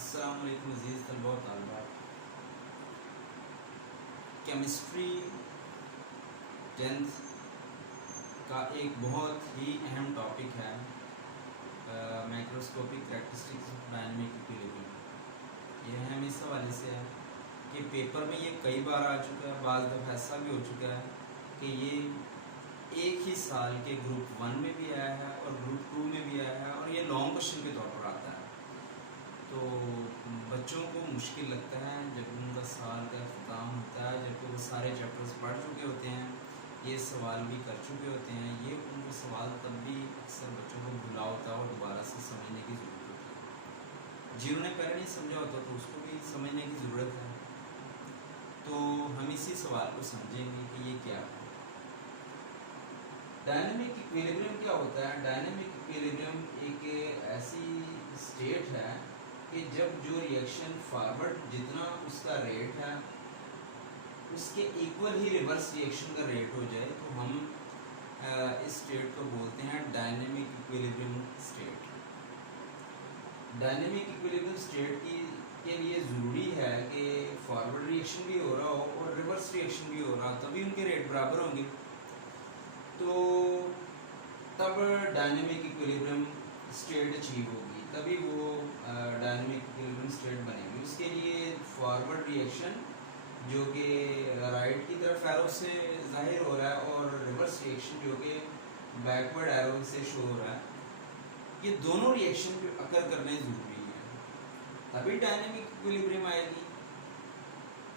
अस्सलाम वालेकुम अज़ीज़ तलबा और तालिबात। केमिस्ट्री 10th का एक बहुत ही अहम टॉपिक है microscopic characteristics of dynamic equilibrium. यह हम इस हवाले से है कि पेपर में ये कई बार आ चुका है, बाज़ दफ़ा ऐसा भी हो चुका है कि ये एक ही साल के ग्रुप 1 में भी आया है और ग्रुप 2 में भी आया है और ये लॉन्ग क्वेश्चन के तौर पर आता है। तो बच्चों को मुश्किल लगता है जब उनका साल का अख्ताम होता है, जबकि वो सारे चैप्टर्स पढ़ चुके होते हैं, ये सवाल भी कर चुके होते हैं। ये उनको सवाल तब भी अक्सर बच्चों को भुला होता है और दोबारा से समझने की ज़रूरत होती है। जिन्होंने पहले नहीं समझा होता तो उसको भी समझने की ज़रूरत है। तो हम इसी सवाल को समझेंगे कि ये क्या है। डायनामिक इक्विलिब्रियम क्या होता है? डायनामिक इक्विलिब्रियम एक ऐसी स्टेट है कि जब जो रिएक्शन फॉरवर्ड जितना उसका रेट है उसके इक्वल ही रिवर्स रिएक्शन का रेट हो जाए तो हम इस स्टेट को बोलते हैं dynamic equilibrium state. Dynamic equilibrium state के लिए ज़रूरी है कि फॉरवर्ड रिएक्शन भी हो रहा हो और रिवर्स रिएक्शन भी हो रहा हो, तभी उनके रेट बराबर होंगे। तो तब डायनेमिक इक्विलिब्रियम स्टेट अचीव होगी, तभी वो डायनेमिक इक्विलिब्रियम स्टेट बनेगी। उसके लिए फॉरवर्ड रिएक्शन जो कि राइट की तरफ एरो से जाहिर हो रहा है और रिवर्स रिएक्शन जो कि बैकवर्ड एरो से शो हो रहा है, ये दोनों रिएक्शन अकर करने ज़रूरी है, तभी डायनेमिक इक्विलिब्रियम आएगी।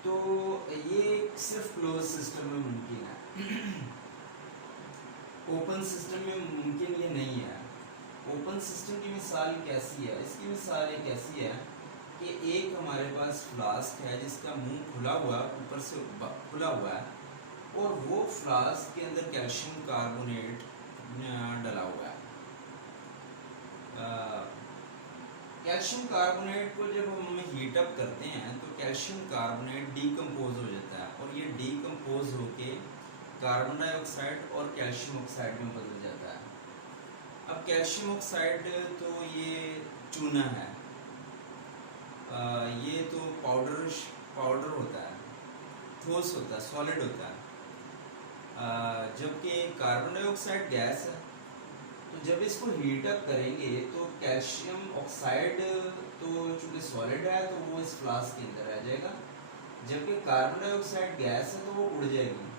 तो ये सिर्फ क्लोज सिस्टम में मुमकिन है, ओपन सिस्टम में मुमकिन ये नहीं है। ओपन सिस्टम की मिसाल कैसी है? इसकी मिसाल एक ऐसी है कि एक हमारे पास फ्लास्क है जिसका मुंह खुला हुआ, ऊपर से खुला हुआ है, और वो फ्लास्क के अंदर कैल्शियम कार्बोनेट डला हुआ है। कैल्शियम कार्बोनेट को जब हम हीट अप करते हैं तो कैल्शियम कार्बोनेट डीकम्पोज हो जाता है और ये डीकम्पोज होके कार्बन डाइऑक्साइड और कैल्शियम ऑक्साइड में बदल जाता है। अब कैल्शियम ऑक्साइड तो ये चूना है, ये तो पाउडर होता है, ठोस होता है, सॉलिड होता है, जबकि कार्बन डाइऑक्साइड गैस है। तो जब इसको हीट अप करेंगे तो कैल्शियम ऑक्साइड तो चूंकि सॉलिड है तो वो इस फ्लास्क के अंदर रह जाएगा, जबकि कार्बन डाइऑक्साइड गैस है तो वो उड़ जाएगी।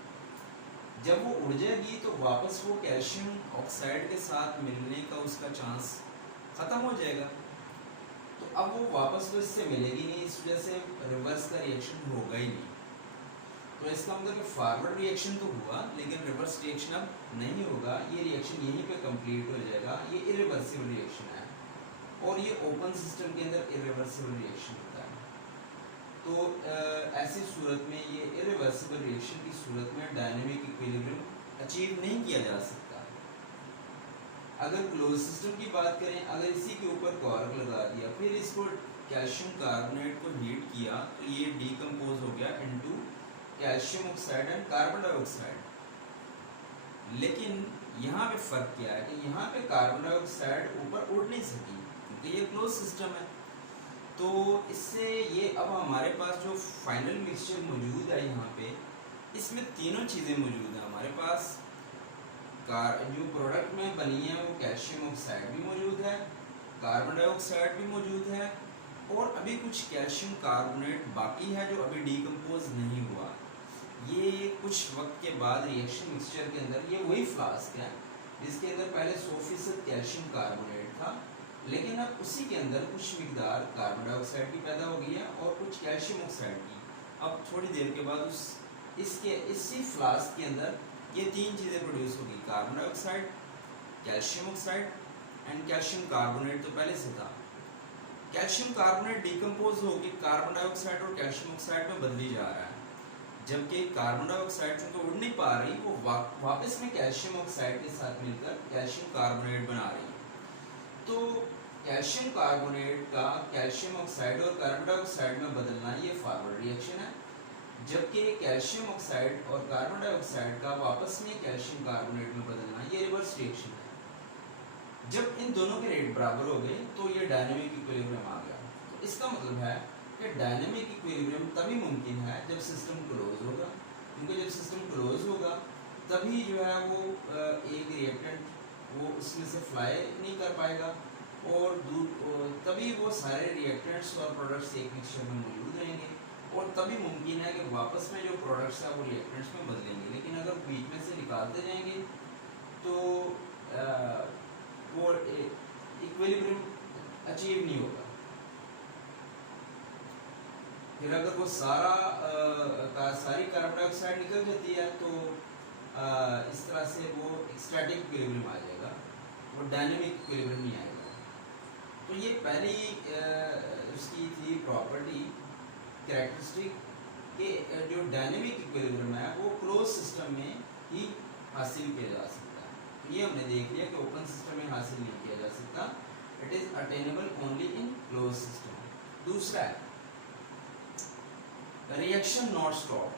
जब वो उड़ जाएगी तो वापस वो कैल्शियम ऑक्साइड के साथ मिलने का उसका चांस ख़त्म हो जाएगा। तो अब वो वापस तो इससे मिलेगी नहीं, इस वजह से रिवर्स का रिएक्शन होगा ही नहीं। तो इसका मतलब कि फॉरवर्ड रिएक्शन तो हुआ लेकिन रिवर्स रिएक्शन अब नहीं होगा, ये रिएक्शन यहीं पे कंप्लीट हो जाएगा। ये इरिवर्सिबल रिएक्शन है और ये ओपन सिस्टम के अंदर इरिवर्सिबल रिएक्शन होता है। तो ऐसी सूरत में ये इरिवर्सिबल रिएक्शन की सूरत में डायनेमिक इक्विलिब्रियम अचीव नहीं किया जा सकता। अगर क्लोज सिस्टम की बात करें, अगर इसी के ऊपर कॉर्क लगा दिया, फिर इसको कैल्शियम कार्बोनेट को हीट किया तो ये डीकम्पोज हो गया into calcium oxide and carbon dioxide. लेकिन यहाँ पे फ़र्क क्या है कि यहाँ पे कार्बन डाइऑक्साइड ऊपर उड़ नहीं सकी क्योंकि ये क्लोज सिस्टम है। तो इससे ये अब हमारे पास जो फाइनल मिक्सचर मौजूद है यहाँ पे, इसमें तीनों चीज़ें मौजूद हैं हमारे पास। जो प्रोडक्ट में बनी है वो कैल्शियम ऑक्साइड भी मौजूद है, कार्बन डाइऑक्साइड भी मौजूद है, और अभी कुछ कैल्शियम कार्बोनेट बाकी है जो अभी डीकम्पोज नहीं हुआ। ये कुछ वक्त के बाद रिएक्शन मिक्सचर के अंदर, ये वही फ्लास्क है जिसके अंदर पहले 100% कैल्शियम कार्बोनेट था, लेकिन अब उसी के अंदर कुछ मिकदार कार्बन डाइऑक्साइड की पैदा हो गई है और कुछ कैल्शियम ऑक्साइड की। अब थोड़ी देर के बाद इसी फ्लास्क के अंदर ये तीन चीज़ें प्रोड्यूस होगी, carbon dioxide, calcium oxide and calcium carbonate तो पहले से था। कैल्शियम कार्बोनेट डीकम्पोज होकर कार्बन डाइऑक्साइड और कैल्शियम ऑक्साइड में बदली जा रहा है, जबकि कार्बन डाइऑक्साइड चूंकि उड़ नहीं पा रही वो वापस में कैल्शियम ऑक्साइड के साथ मिलकर कैल्शियम कार्बोनेट बना रही है। तो कैल्शियम कार्बोनेट का कैल्शियम ऑक्साइड और कार्बन डाइऑक्साइड में बदलना ये फॉरवर्ड रिएक्शन है, जबकि कैल्शियम ऑक्साइड और कार्बन डाइऑक्साइड का वापस में कैल्शियम कार्बोनेट में बदलना ये रिवर्स रिएक्शन है। जब इन दोनों के रेट बराबर हो गए तो ये डायनेमिक इक्विलिब्रियम आ गया। तो इसका मतलब है कि डायनेमिक इक्विलिब्रियम तभी मुमकिन है जब सिस्टम क्लोज होगा, क्योंकि जब सिस्टम क्लोज होगा तभी जो है वो एक रिएक्टेंट वो उसमें से फ्लाई नहीं कर पाएगा, और तभी वो सारे रिएक्टेंट्स और प्रोडक्ट्स एक मिक्सचर में मौजूद रहेंगे, और तभी मुमकिन है कि वापस में जो प्रोडक्ट्स है वो रिएक्टेंट्स में बदलेंगे। लेकिन अगर बीच में से निकालते जाएंगे तो वो इक्विलिब्रियम अचीव नहीं होगा। फिर अगर वो सारी कार्बन डाइऑक्साइड निकल जाती है तो इस तरह से वो स्टैटिक इक्विलिब्रियम आ जाएगा, वो डायनेमिक इक्विलिब्रियम नहीं आएगा। तो ये पहली उसकी थी प्रॉपर्टी, कैरेक्टरिस्टिक कि जो डायनेमिक इक्विलिब्रियम है वो क्लोज सिस्टम में ही हासिल किया जा सकता है। तो ये हमने देख लिया कि ओपन सिस्टम में हासिल नहीं किया जा सकता, it is attainable only in close system. दूसरा है reaction not stop.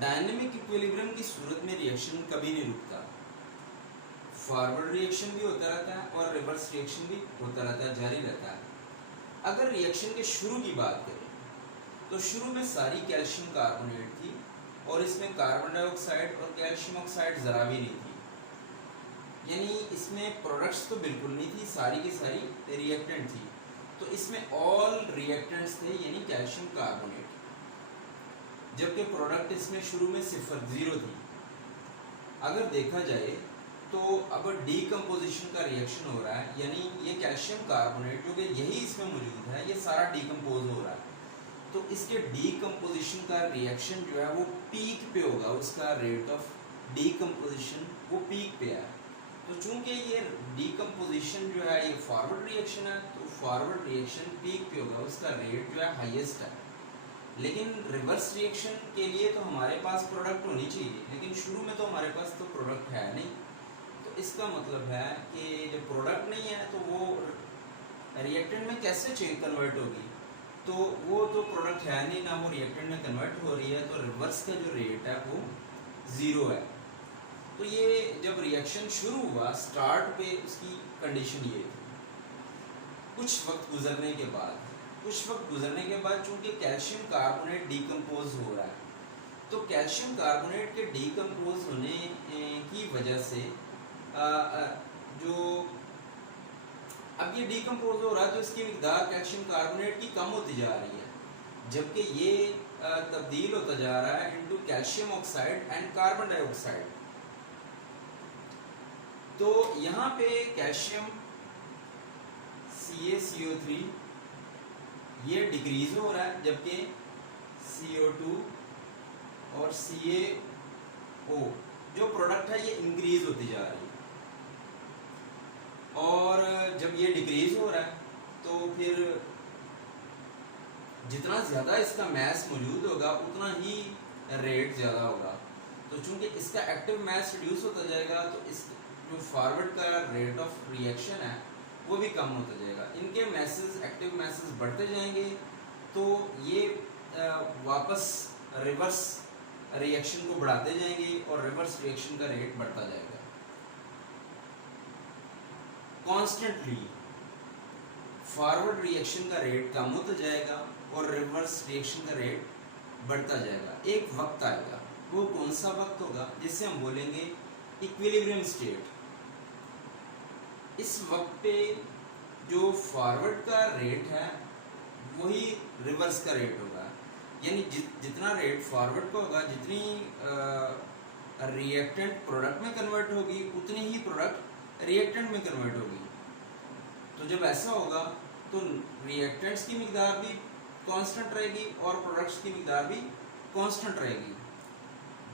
Dynamic equilibrium की सूरत में रिएक्शन कभी नहीं रुकता, फॉरवर्ड रिएक्शन भी होता रहता है और रिवर्स रिएक्शन भी होता रहता है, जारी रहता है। अगर रिएक्शन के शुरू की बात करें तो शुरू में सारी कैल्शियम कार्बोनेट थी और इसमें कार्बन डाइऑक्साइड और कैल्शियम ऑक्साइड जरा भी नहीं थी, यानी इसमें प्रोडक्ट्स तो बिल्कुल नहीं थी, सारी की सारी रिएक्टेंट थी। तो इसमें ऑल रिएक्टेंट्स थे यानी कैल्शियम कार्बोनेट, जबकि प्रोडक्ट इसमें शुरू में 0 थी। अगर देखा जाए तो अब डीकम्पोजिशन का रिएक्शन हो रहा है, यानी ये कैल्शियम कार्बोनेट जो कि यही इसमें मौजूद है ये सारा डीकम्पोज हो रहा है। तो इसके डीकम्पोजिशन का रिएक्शन जो है वो पीक पे होगा, उसका रेट ऑफ डीकम्पोजिशन वो पीक पे है। तो चूंकि ये डीकम्पोजिशन जो है ये फॉरवर्ड रिएक्शन है तो फॉरवर्ड रिएक्शन पीक पे होगा, उसका रेट जो है हाईएस्ट है। लेकिन रिवर्स रिएक्शन के लिए तो हमारे पास प्रोडक्ट होनी चाहिए, लेकिन शुरू में तो हमारे पास तो प्रोडक्ट है नहीं। तो इसका मतलब है कि जब प्रोडक्ट नहीं है तो वो रिएक्टेंट में कैसे चेंज कन्वर्ट होगी, तो वो तो प्रोडक्ट है नहीं ना, वो रिएक्टेंट में कन्वर्ट हो रही है, तो रिवर्स का जो रेट है वो 0 है। तो ये जब रिएक्शन शुरू हुआ स्टार्ट पे उसकी कंडीशन ये थी। कुछ वक्त गुजरने के बाद चूंकि कैल्शियम कार्बोनेट डीकम्पोज हो रहा है, तो कैल्शियम कार्बोनेट के डीकम्पोज होने की वजह से जो अब ये डीकम्पोज हो रहा है तो इसकी मिकदार कैल्शियम कार्बोनेट की कम होती जा रही है, जबकि ये तब्दील होता जा रहा है into calcium oxide and carbon dioxide. तो यहाँ पे कैल्शियम CaCO3 ये डिक्रीज हो रहा है, जबकि CO2 और CaO जो प्रोडक्ट है ये इंक्रीज होती जा रही है। और जब ये डिक्रीज हो रहा है तो फिर जितना ज़्यादा इसका मैस मौजूद होगा उतना ही रेट ज़्यादा होगा। तो चूंकि इसका एक्टिव मैस रिड्यूस होता जाएगा तो इस जो फॉरवर्ड का रेट ऑफ रिएक्शन है वो भी कम होता जाएगा। इनके मैसेज एक्टिव मैसेज बढ़ते जाएंगे तो ये वापस रिवर्स रिएक्शन को बढ़ाते जाएंगे और रिवर्स रिएक्शन का रेट बढ़ता जाएगा कॉन्स्टेंटली। फॉरवर्ड रिएक्शन का रेट कम होता जाएगा और रिवर्स रिएक्शन का रेट बढ़ता जाएगा। एक वक्त आएगा, वो कौन सा वक्त होगा जिसे हम बोलेंगे इक्विलिब्रियम स्टेट। इस वक्त पे जो फॉरवर्ड का रेट है वही रिवर्स का रेट होगा, यानी जितना रेट फॉरवर्ड का होगा, जितनी रिएक्टेंट प्रोडक्ट में कन्वर्ट होगी उतनी ही प्रोडक्ट रिएक्टेंट में कन्वर्ट होगी। तो जब ऐसा होगा तो रिएक्टेंट्स की मिकदार भी कांस्टेंट रहेगी और प्रोडक्ट्स की मिकदार भी कांस्टेंट रहेगी।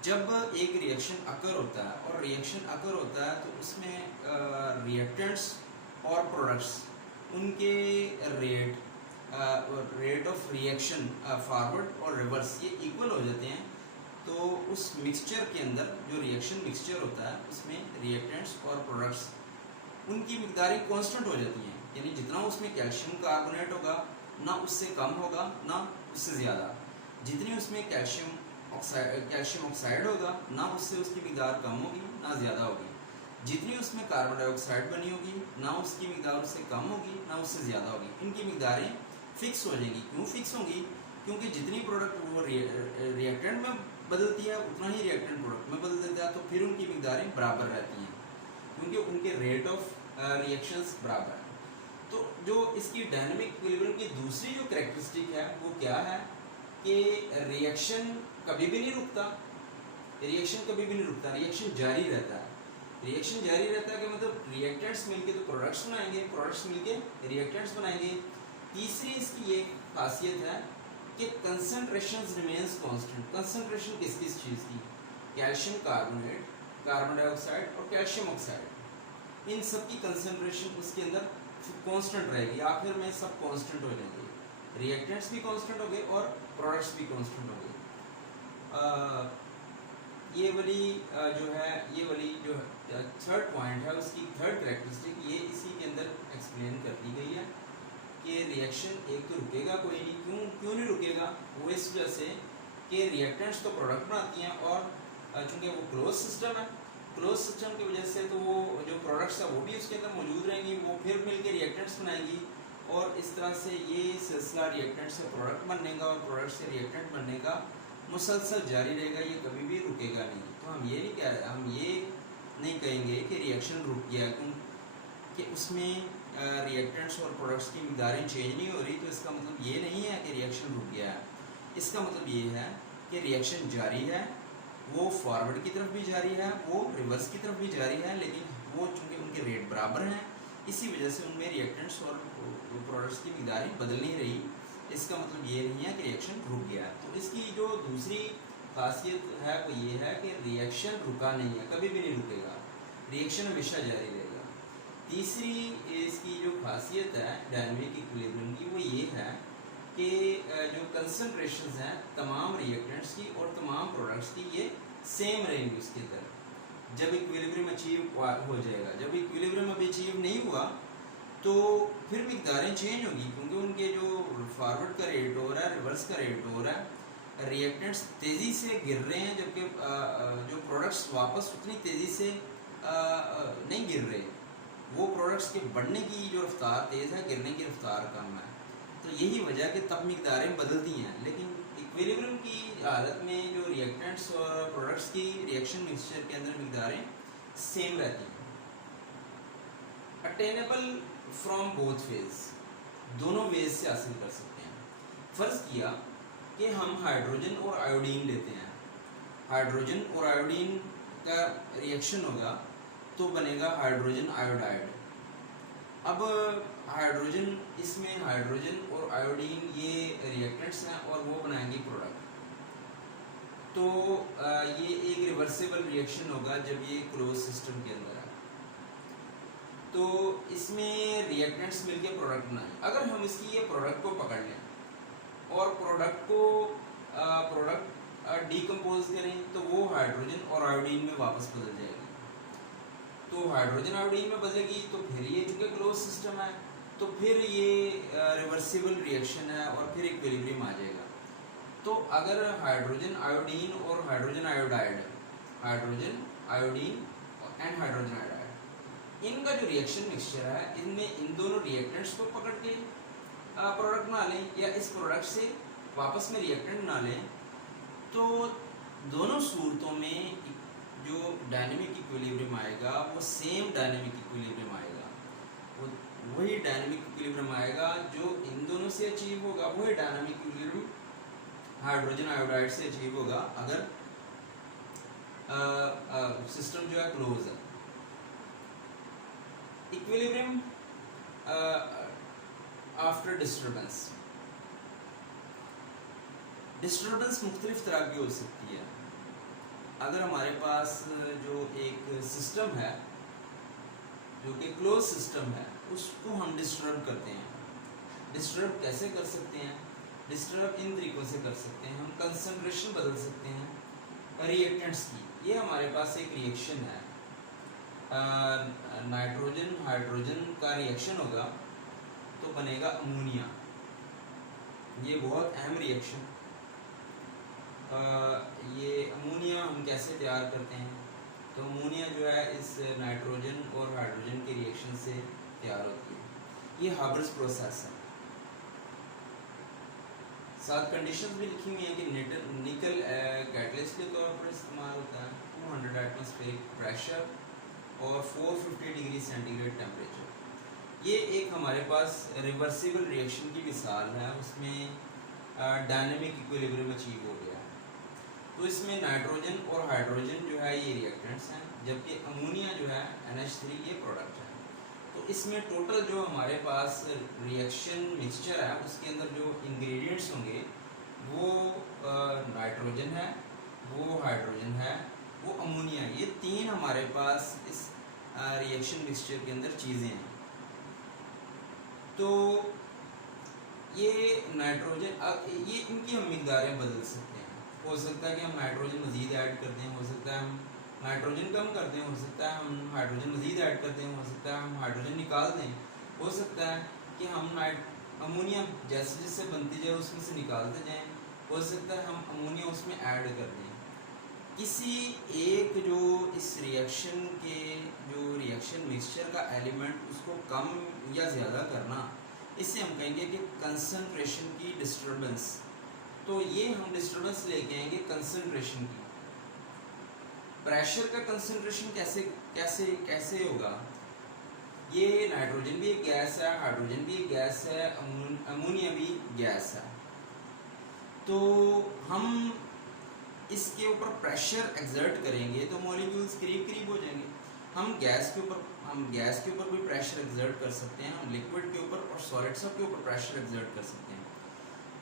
जब एक रिएक्शन अकर होता है और रिएक्शन अकर होता है तो उसमें रिएक्टेंट्स और प्रोडक्ट्स उनके रेट ऑफ रिएक्शन फॉरवर्ड और रिवर्स ये इक्वल हो जाते हैं। तो उस मिक्सचर के अंदर जो रिएक्शन मिक्सचर होता है उसमें रिएक्टेंट्स और प्रोडक्ट्स उनकी मिकदारें कांस्टेंट हो जाती हैं, यानी जितना उसमें कैल्शियम कार्बोनेट होगा ना उससे कम होगा ना उससे ज़्यादा, जितनी उसमें कैल्शियम ऑक्साइड होगा ना उससे उसकी मिकदार कम होगी ना ज़्यादा होगी। जितनी उसमें कार्बन डाइऑक्साइड बनी होगी ना उसकी मिकदार उससे कम होगी ना उससे ज़्यादा होगी, इनकी मिकदारें फिक्स हो जाएंगी। क्यों फिक्स होंगी? क्योंकि जितनी प्रोडक्ट वो रिएक्टेंट में बदलती है उतना ही रिएक्टेंट प्रोडक्ट में बदल देता है, तो फिर उनकी मिकदारें बराबर रहती हैं क्योंकि उनके रेट ऑफ रिएक्शंस बराबर है। तो जो इसकी डायनेमिक इक्विलिब्रियम की दूसरी जो कैरेक्टरिस्टिक है वो क्या है कि रिएक्शन कभी भी नहीं रुकता, रिएक्शन कभी भी नहीं रुकता, रिएक्शन जारी रहता है। रिएक्शन जारी रहता है कि मतलब रिएक्टेंट्स मिलके तो प्रोडक्ट्स बनाएंगे, प्रोडक्ट्स मिलके रिएक्टेंट्स बनाएंगे। तीसरी इसकी ये खासियत है कि कंसंट्रेशन रिमेन्स कांस्टेंट। कंसंट्रेशन किस किस चीज़ की? कैल्शियम कार्बोनेट, कार्बन डाइऑक्साइड और कैल्शियम ऑक्साइड, इन सब की कंसंट्रेशन उसके अंदर कांस्टेंट रहेगी। आखिर में सब कांस्टेंट हो जाएंगे, रिएक्टेंट्स भी कांस्टेंट हो गए और प्रोडक्ट्स भी कांस्टेंट हो गए। ये वाली जो है, ये वाली जो थर्ड पॉइंट है उसकी थर्ड कैरेक्टरिस्टिक ये इसी के अंदर एक्सप्लेन कर दी गई है कि रिएक्शन एक तो रुकेगा कोई नहीं। क्यों नहीं रुकेगा? वो इस वजह से कि रिएक्टेंट्स तो प्रोडक्ट बनाती हैं और चूँकि वो क्लोज सिस्टम है, क्लोज सिस्टम की वजह से तो वो जो प्रोडक्ट्स है वो भी उसके अंदर मौजूद रहेंगी, वो फिर मिलकर रिएक्टेंट्स बनाएंगी और इस तरह से ये सिलसिला रिएक्टेंट से प्रोडक्ट बनने का और प्रोडक्ट से रिएक्टेंट बनने का मुसलसल जारी रहेगा, ये कभी भी रुकेगा नहीं। तो हम ये नहीं कह रहे, हम ये नहीं कहेंगे कि रिएक्शन रुक गया क्योंकि उसमें रिएक्टेंट्स और प्रोडक्ट्स की मिकदारें चेंज नहीं हो रही, तो इसका मतलब ये नहीं है कि रिएक्शन रुक गया है। इसका मतलब ये है कि रिएक्शन जारी है, वो फॉरवर्ड की तरफ भी जारी है, वो रिवर्स की तरफ भी जारी है, लेकिन वो चूँकि उनके रेट बराबर हैं इसी वजह से उनमें रिएक्टेंट्स और प्रोडक्ट्स की मिकदारें बदल नहीं रही। इसका मतलब ये नहीं है कि रिएक्शन रुक गया। तो इसकी जो दूसरी खासियत है वो ये है कि रिएक्शन रुका नहीं है, कभी भी नहीं रुकेगा, रिएक्शन हमेशा जारी रहेगा। तीसरी इसकी जो खासियत है डायनेमिक इक्विलिब्रियम की वो ये है कि जो कंसंट्रेशंस हैं तमाम रिएक्टेंट्स की और तमाम प्रोडक्ट्स की ये सेम रहेंगी उसके अंदर जब इक्विलिब्रियम अचीव हो जाएगा। जब इक्विलिब्रियम अभी अचीव नहीं हुआ तो फिर मिकदारें चेंज होगी क्योंकि उनके जो फॉरवर्ड का रेट हो रहा है, रिवर्स का रेट हो रहा है, रिएक्टेंट्स तेज़ी से गिर रहे हैं जबकि जो प्रोडक्ट्स वापस उतनी तेज़ी से नहीं गिर रहे। वो प्रोडक्ट्स के बढ़ने की जो रफ्तार तेज़ है, गिरने की रफ्तार कम है। तो यही वजह कि तब मिकदारें बदलती हैं, लेकिन इक्विलिब्रियम की हालत में जो रिएक्टेंट्स और प्रोडक्ट्स की रिएक्शन मिक्सचर के अंदर मिकदारें सेम रहती हैं। अटेनेबल फ्रॉम बोथ फेज, दोनों वेज से हासिल कर सकते हैं। फर्ज किया कि हम हाइड्रोजन और आयोडीन लेते हैं, हाइड्रोजन और आयोडीन का रिएक्शन होगा तो बनेगा हाइड्रोजन आयोडाइड। अब हाइड्रोजन, इसमें हाइड्रोजन और आयोडीन ये रिएक्टेंट्स हैं और वो बनाएंगे प्रोडक्ट। तो ये एक रिवर्सिबल रिएक्शन होगा जब ये क्लोज सिस्टम के अंदर है। तो इसमें रिएक्टेंट्स मिलके प्रोडक्ट बनाएं। अगर हम इसकी ये प्रोडक्ट को पकड़ लें और प्रोडक्ट को डीकम्पोज करें तो वो हाइड्रोजन और आयोडीन में वापस बदल जाएगी। तो हाइड्रोजन आयोडीन में बदलेगी तो फिर ये चूँकि क्लोज सिस्टम है तो फिर ये रिवर्सिबल रिएक्शन है और फिर इक्विलिब्रियम आ जाएगा। तो अगर हाइड्रोजन आयोडीन और hydrogen iodide, hydrogen iodine and hydrogen iodide, इनका जो रिएक्शन मिक्सचर है इनमें इन दोनों रिएक्टेंट्स को पकड़ के प्रोडक्ट बना लें या इस प्रोडक्ट से वापस में रिएक्टेंट बना लें, तो दोनों सूरतों में जो डायनेमिक इक्विलिब्रियम आएगा वो सेम डायनेमिक इक्विलिब्रियम आएगा। वो वही डायनेमिक इक्विलिब्रियम आएगा जो इन दोनों से अचीव होगा, वही डायनेमिक इक्विलिब्रियम हाइड्रोजन आयोडाइड से अचीव होगा अगर सिस्टम जो है क्लोज है। इक्विलिब्रियम आफ्टर डिस्टर्बेंस, डिस्टर्बेंस मुख्तलिफ तरह की हो सकती है। अगर हमारे पास जो एक सिस्टम है जो कि क्लोज सिस्टम है उसको हम डिस्टर्ब करते हैं। डिस्टर्ब कैसे कर सकते हैं? डिस्टर्ब इन तरीक़ों से कर सकते हैं, हम कंसंट्रेशन बदल सकते हैं रिएक्टेंट्स की। ये हमारे पास एक रिएक्शन है, नाइट्रोजन हाइड्रोजन का रिएक्शन होगा तो बनेगा अमोनिया। ये बहुत अहम रिएक्शन। ये अमोनिया हम कैसे तैयार करते हैं? तो अमोनिया जो है इस नाइट्रोजन और हाइड्रोजन के रिएक्शन से तैयार होती है। ये हाबर्स प्रोसेस है। साथ कंडीशंस भी लिखी हुई हैं कि निकल कैटलिस्ट के तौर पर इस्तेमाल होता है, 200 एटमॉस्फेरिक प्रेशर और 450 डिग्री सेंटीग्रेड टेम्परेचर। ये एक हमारे पास रिवर्सिबल रिएक्शन की मिसाल है, उसमें डायनेमिक इक्विलिब्रियम अचीव हो गया। तो इसमें नाइट्रोजन और हाइड्रोजन जो है ये रिएक्टेंट्स हैं, जबकि अमोनिया जो है NH3 ये प्रोडक्ट है। तो इसमें टोटल जो हमारे पास रिएक्शन मिक्सचर है उसके अंदर जो इंग्रेडिएंट्स होंगे वो नाइट्रोजन है, वो हाइड्रोजन है, वो अमोनिया, ये तीन हमारे पास इस रिएक्शन मिक्सचर के अंदर चीज़ें हैं। तो ये नाइट्रोजन ये इनकी हम मिकदारें बदल सकते हैं। हो सकता है कि हम नाइट्रोजन मज़ीद ऐड कर दें, हो सकता है हम नाइट्रोजन कम कर दें, हो सकता है हम हाइड्रोजन मज़ीद ऐड कर दें, हो सकता है हम हाइड्रोजन निकाल दें, हो सकता है कि हम अमोनिया जैसे जैसे बनती जाए उसमें से निकालते जाएं, हो सकता है हम अमोनिया उसमें ऐड कर दें। किसी एक जो इस रिएक्शन के जो रिएक्शन मिक्सचर का एलिमेंट उसको कम या ज़्यादा करना, इससे हम कहेंगे कि कंसंट्रेशन की डिस्टर्बेंस। तो ये हम डिस्टर्बेंस लेके आएंगे कंसंट्रेशन की। प्रेशर का कंसंट्रेशन कैसे कैसे कैसे होगा? ये नाइट्रोजन भी एक गैस है, हाइड्रोजन भी एक गैस है, अमोनिया भी गैस है। तो हम इसके ऊपर प्रेशर एक्सर्ट करेंगे तो मॉलिक्यूल्स करीब करीब हो जाएंगे। हम गैस के ऊपर भी प्रेशर एक्सर्ट कर सकते हैं, हम लिक्विड के ऊपर और सॉलिड सब के ऊपर प्रेशर एक्सर्ट कर सकते हैं।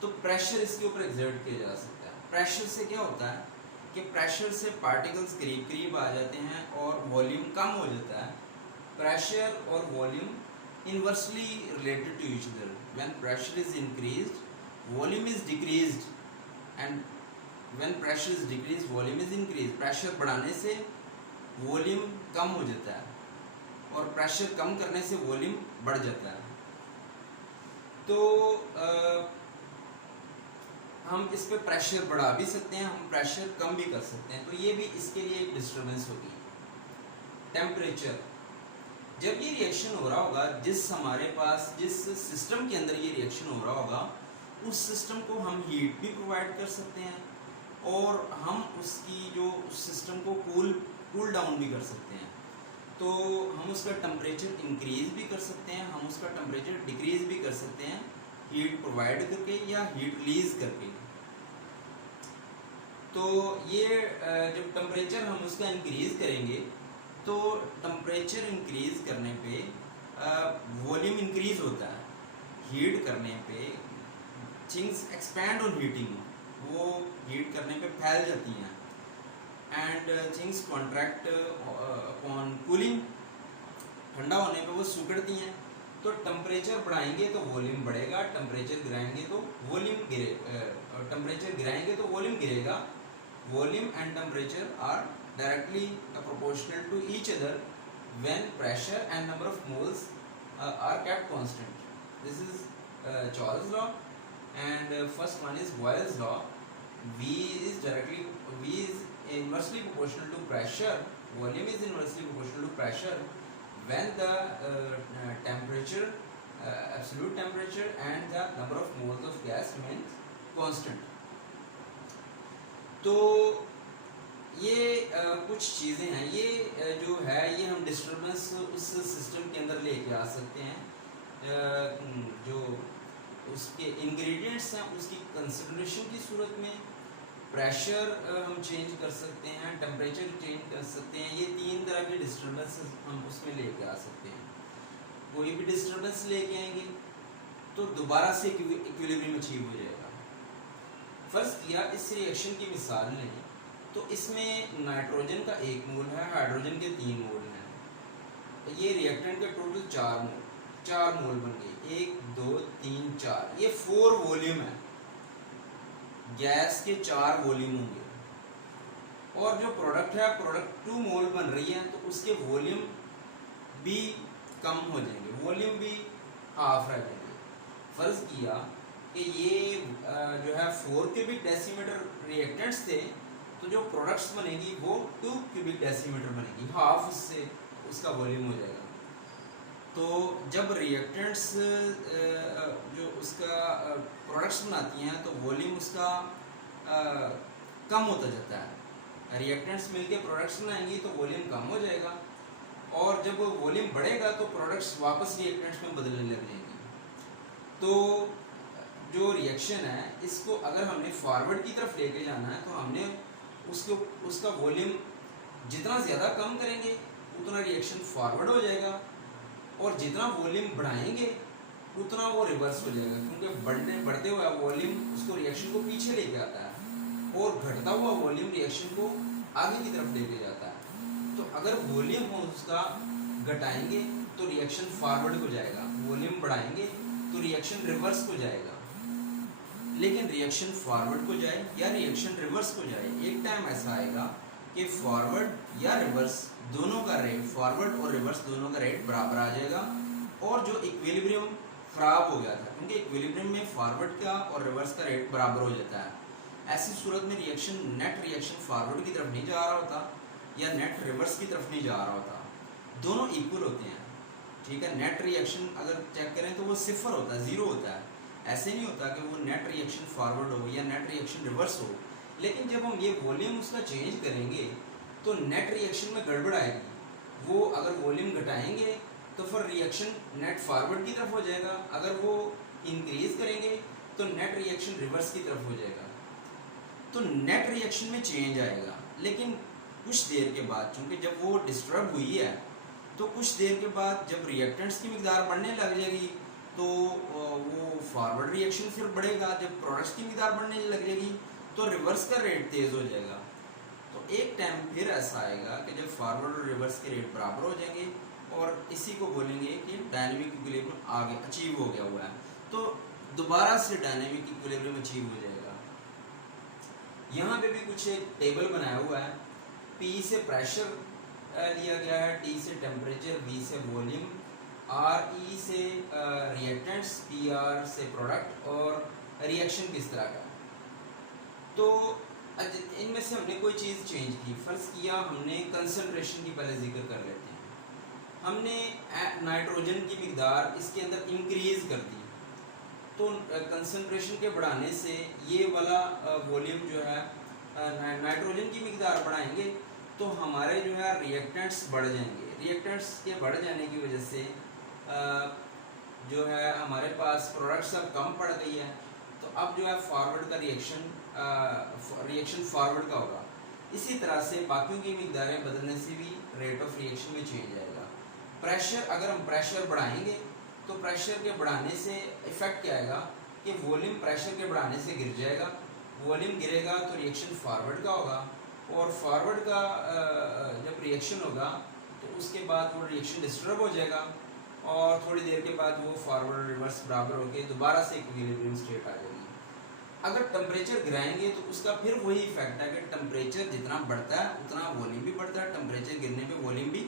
तो प्रेशर इसके ऊपर एक्सर्ट किया जा सकता है। प्रेशर से क्या होता है कि प्रेशर से पार्टिकल्स करीब करीब आ जाते हैं और वॉल्यूम कम हो जाता है। प्रेशर और volume inversely related to each other. When pressure is increased, volume is decreased, and when pressure is decreased, volume is increased. Pressure बढ़ाने से वॉल्यूम कम हो जाता है और प्रेशर कम करने से वॉल्यूम बढ़ जाता है। तो हम इस पे प्रेशर बढ़ा भी सकते हैं, हम प्रेशर कम भी कर सकते हैं। तो ये भी इसके लिए एक डिस्टर्बेंस होगी। टेम्परेचर, जब ये रिएक्शन हो रहा होगा, जिस सिस्टम के अंदर ये रिएक्शन हो रहा होगा उस सिस्टम को हम हीट भी प्रोवाइड कर सकते हैं और हम उस सिस्टम को कूल डाउन भी कर सकते हैं। तो हम उसका टेम्परेचर इंक्रीज भी कर सकते हैं, हम उसका टेम्परेचर डिक्रीज भी कर सकते हैं, हीट प्रोवाइड करके या हीट रिलीज करके। तो ये जब टेम्परेचर हम उसका इंक्रीज करेंगे तो टेम्परेचर इंक्रीज करने पे वॉल्यूम इंक्रीज होता है। हीट करने पे थिंग्स एक्सपैंड ऑन हीटिंग, वो हीट करने पे फैल जाती हैं, and things contract upon cooling, ठंडा होने पे वो सिकुड़ती हैं। तो टेम्परेचर बढ़ाएंगे तो वॉल्यूम बढ़ेगा, टेम्परेचर गिराएंगे तो वॉल्यूम गिरेगा। Volume and temperature are directly proportional to each other when pressure and number of moles are kept constant. This is Charles' law, and first one is Boyle's law. V is inversely proportional to pressure. Volume is inversely proportional to pressure when the temperature, absolute temperature, and the number of moles of gas remains constant. तो ये कुछ चीज़ें हैं, ये जो है ये हम डिस्टर्बेंस उस सिस्टम के अंदर लेके आ सकते हैं। जो उसके इंग्रेडिएंट्स हैं उसकी कंसिडरेशन की सूरत में प्रेशर हम चेंज कर सकते हैं, टेम्परेचर चेंज कर सकते हैं। ये तीन तरह के डिस्टर्बेंस हम उसमें लेके आ सकते हैं। कोई भी डिस्टर्बेंस लेके आएंगे तो दोबारा से इक्विलिब्रियम अचीव हो जाएगा। फर्स्ट किया इस रिएक्शन की मिसाल लें तो इसमें नाइट्रोजन का 1 मोल है, हाइड्रोजन के 3 मोल हैं। ये रिएक्टेंट के टोटल 4 मोल बन गए। 1 2 3 4, ये 4 वॉल्यूम है। गैस के 4 वॉल्यूम होंगे और जो प्रोडक्ट है, प्रोडक्ट 2 मोल बन रही है तो उसके वॉल्यूम भी कम हो जाएंगे, वॉल्यूम भी हाफ रह जाएंगे। फर्ज किया कि ये जो है 4 क्यूबिक डेसीमीटर रिएक्टेंट्स थे तो जो प्रोडक्ट्स बनेगी वो 2 क्यूबिक डेसीमीटर बनेगी, हाफ उससे उसका वॉल्यूम हो जाएगा। तो जब रिएक्टेंट्स जो उसका प्रोडक्ट्स बनाती हैं तो वॉल्यूम उसका कम होता जाता है। रिएक्टेंट्स मिलके प्रोडक्ट्स बनाएंगी तो वॉल्यूम कम हो जाएगा, और जब वॉल्यूम बढ़ेगा तो प्रोडक्ट्स वापस रिएक्टेंट्स में बदलने लग जाएंगी। तो जो रिएक्शन है इसको अगर हमने फॉरवर्ड की तरफ लेके जाना है तो हमने उसका वॉल्यूम जितना ज़्यादा कम करेंगे उतना रिएक्शन फॉरवर्ड हो जाएगा, और जितना वॉल्यूम बढ़ाएंगे उतना वो रिवर्स हो जाएगा, क्योंकि बढ़ते हुआ वॉल्यूम उसको रिएक्शन को पीछे लेके आता है और घटता हुआ वॉल्यूम रिएक्शन को आगे की तरफ लेके जाता है। तो अगर वॉल्यूम हम उसका घटाएंगे तो रिएक्शन फॉरवर्ड हो जाएगा, वॉल्यूम बढ़ाएंगे तो रिएक्शन रिवर्स हो जाएगा। लेकिन रिएक्शन फॉरवर्ड को जाए या रिएक्शन रिवर्स को जाए, एक टाइम ऐसा आएगा कि फॉरवर्ड या रिवर्स दोनों का रेट, फॉरवर्ड और रिवर्स दोनों का रेट बराबर आ जाएगा, और जो इक्विलिब्रियम खराब हो गया था, क्योंकि इक्विलिब्रियम में फॉरवर्ड का और रिवर्स का रेट बराबर हो जाता है, ऐसी सूरत में नेट रिएक्शन फॉरवर्ड की तरफ नहीं जा रहा होता या नेट रिवर्स की तरफ नहीं जा रहा होता, दोनों इक्वल होते हैं। ठीक है, नेट रिएक्शन अगर चेक करें तो वो सिफर होता है, जीरो होता है। ऐसे नहीं होता कि वो नेट रिएक्शन फॉरवर्ड हो या नेट रिएक्शन रिवर्स हो। लेकिन जब हम ये वॉल्यूम उसका चेंज करेंगे तो नेट रिएक्शन में गड़बड़ आएगी। वो अगर वॉल्यूम घटाएंगे तो फिर रिएक्शन नेट फॉरवर्ड की तरफ हो जाएगा, अगर वो इंक्रीज करेंगे तो नेट रिएक्शन रिवर्स की तरफ हो जाएगा। तो नेट रिएक्शन में चेंज आएगा, लेकिन कुछ देर के बाद, चूंकि जब वो डिस्टर्ब हुई है तो कुछ देर के बाद जब रिएक्टेंट्स की मिकदार बढ़ने लग जाएगी तो वो फॉरवर्ड रिएक्शन फिर बढ़ेगा, जब प्रोडक्ट्स की मिकदार बढ़ने लग जाएगी तो रिवर्स का रेट तेज हो जाएगा। तो एक टाइम फिर ऐसा आएगा कि जब फॉरवर्ड और रिवर्स के रेट बराबर हो जाएंगे, और इसी को बोलेंगे कि डायनेमिक इक्विलिब्रियम आगे अचीव हो गया हुआ है, तो दोबारा से डायनेमिक इक्विलिब्रियम अचीव हो जाएगा। यहाँ पे भी कुछ एक टेबल बनाया हुआ है। P से प्रेशर लिया गया है, T से टेम्परेचर, V से वॉल्यूम, RE से रिएक्टेंट्स, PR से प्रोडक्ट, और रिएक्शन किस तरह का। तो इनमें से हमने कोई चीज़ चेंज की, फर्ज किया हमने कंसंट्रेशन की पहले जिक्र कर लेते हैं। हमने नाइट्रोजन की मिकदार इसके अंदर इंक्रीज कर दी, तो कंसंट्रेशन के बढ़ाने से ये वाला वॉल्यूम जो है, नाइट्रोजन की मिकदार बढ़ाएंगे तो हमारे जो है रिएक्टेंट्स बढ़ जाएंगे। रिएक्टेंट्स के बढ़ जाने की वजह से जो है हमारे पास प्रोडक्ट्स अब कम पड़ गई है, तो अब जो है फॉरवर्ड का रिएक्शन फॉरवर्ड का होगा। इसी तरह से बाकियों की मिकदारें बदलने से भी रेट ऑफ रिएक्शन में चेंज आएगा। प्रेशर, अगर हम प्रेशर बढ़ाएंगे तो प्रेशर के बढ़ाने से इफेक्ट क्या आएगा कि वॉल्यूम प्रेशर के बढ़ाने से गिर जाएगा, वॉल्यूम गिरेगा तो रिएक्शन फॉरवर्ड का होगा, और फॉरवर्ड का जब रिएक्शन होगा तो उसके बाद वो रिएक्शन डिस्टर्ब हो जाएगा, और थोड़ी देर के बाद वो फॉरवर्ड रिवर्स बराबर होकर दोबारा से इक्विलिब्रियम स्टेट आ जाएगी। अगर टेम्परेचर गिराएंगे तो उसका फिर वही इफेक्ट है कि टेम्परेचर जितना बढ़ता है उतना वॉल्यूम भी बढ़ता है, टेम्परेचर गिरने पे वॉल्यूम भी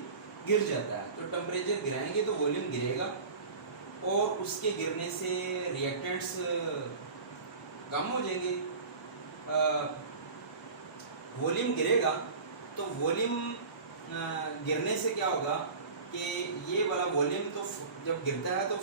गिर जाता है। तो टेम्परेचर गिराएंगे तो वॉल्यूम गिरेगा, और उसके गिरने से रिएक्टेंट्स कम हो जाएंगे। वॉल्यूम गिरेगा तो वॉल्यूम गिरने से क्या होगा कि ये वाला वॉल्यूम तो जब गिरता है तो